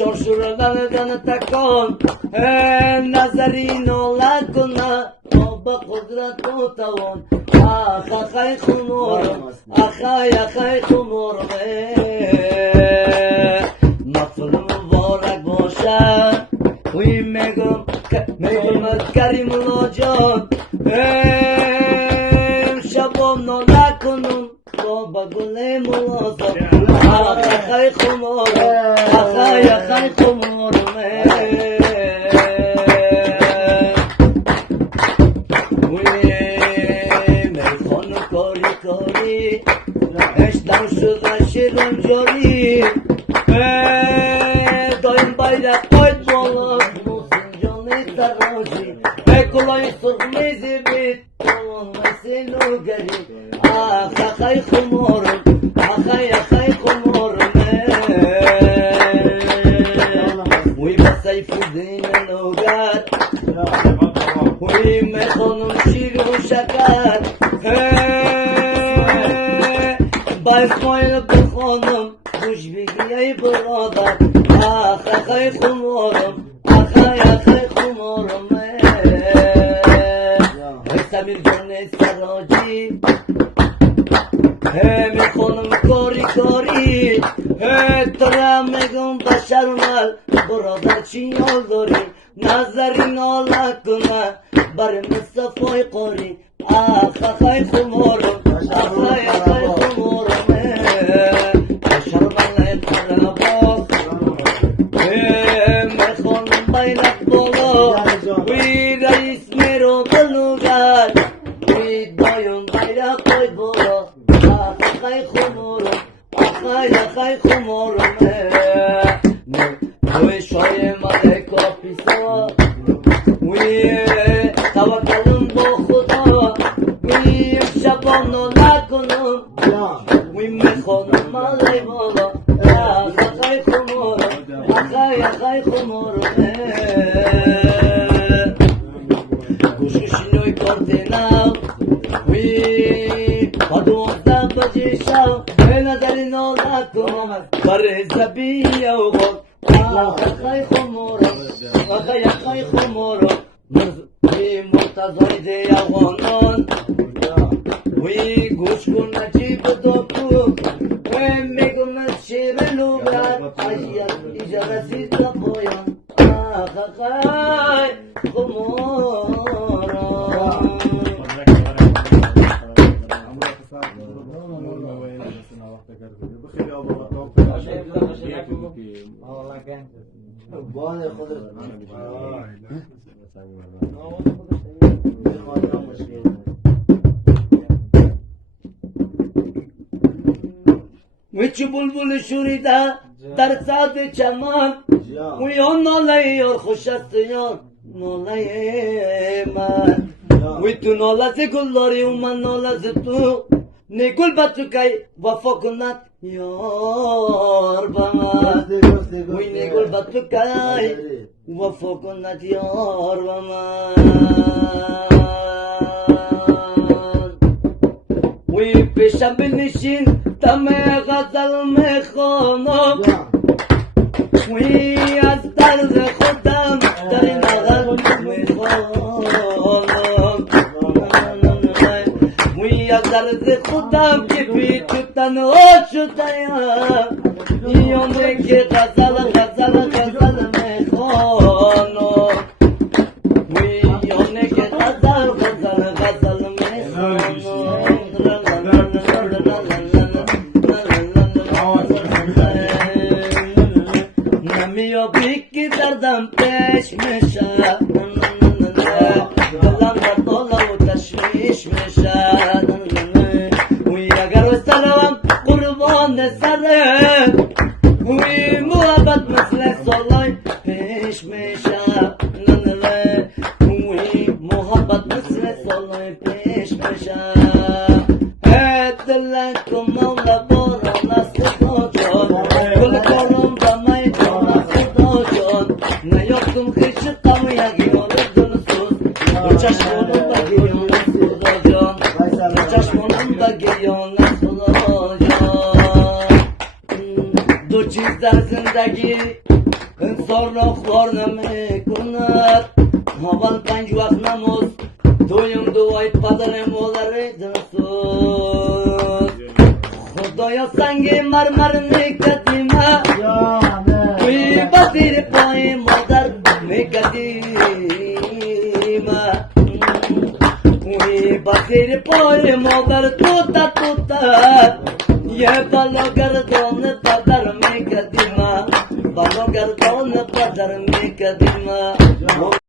شرشران تکان نظرین لکن با قدرت و توان اخای خمورم اخای خمورم مفل مبارک باشد وی میگم کریم الله جان شبام نکنم با گل ملازم اخای خمورم اخای خمورم میخوان کاری اشتم شد شیرم جاری دایم باید باید بالا موسیم جانی تراجی کلای سرخ میزی بید مسیلو گری اخای خمورم اخای خمورم وی بسیف الدین نوگر وی میخوانم شیر و شکر با اسمایل بخوانم گوش بگی ای برادر اخای خمورم اخای خمورم سمیر جان سراجی میخونم کاری ترا میگم بشرمال برادر چی یال داری نظری نالا کنه بر مصطفی قاری اخای خمورم اخای خمورم بشرمال ترا باز میخونم بیلک بالا وی رئیس میرو بلوگر وی دایون بیرک بای بالا اخای خمورم اخای خمورم وی شای ملک آفیسا وی توکلم با خدا وی شبان نکنم وی میخوانم ملی بالا اخای خمورم اخای خمورم گوششینوی کرده نو وی با 12 بجه شب به نظری نالا کنم بر زبی اوغان اخای خمورم اخای خمورم وی مرتضای دی اوغانان وی گوش کن نجیب دکتر وی میگم شیر لوگر آجیت ایجا رسید پایان اخای خمورم بال خودت ویچ بلبل شوریده در ساعت چمان وی آن ناله یار خوش است یار ناله من وی تو ناله ز گل داری و من ناله ز تو نه گل با تو که وفا کند یار با من وی نه گل با تو که وفا کند یار با من وی پیشم بنشین تم غزل میخوانم وی از طرز خودم در این غزل میخوانم وی از طرز خودم که بی تو تنها شدم یونه که غزل میخوانم وی یونه که غزل نمیا بیکی دردم پیش میشه دلم در طالا و تشویش میشه وی اگر سرم قربان سره وی محبت مثل سالای پیش میشه وی محبت مثل سالای پیش میشه دلکم مولا باران است خدا جان گل کارم دمای جان است خدا جان نیافتم خیش قم یکی مالک دل سوز و چشمانم بگیرم olacağım. Çeşmanımdaki yol nasıl olacağım? Du çizdersindeki sorunlarını mı kunar? Haval panjuak namus Duyum duayı padarım olarıydın sus. Hudaya sangi marmar mikadima Uy basir poi modar mikadima Uy basir poi modar tuta Ye balo gardon padar mikadima Balo gardon padar mikadima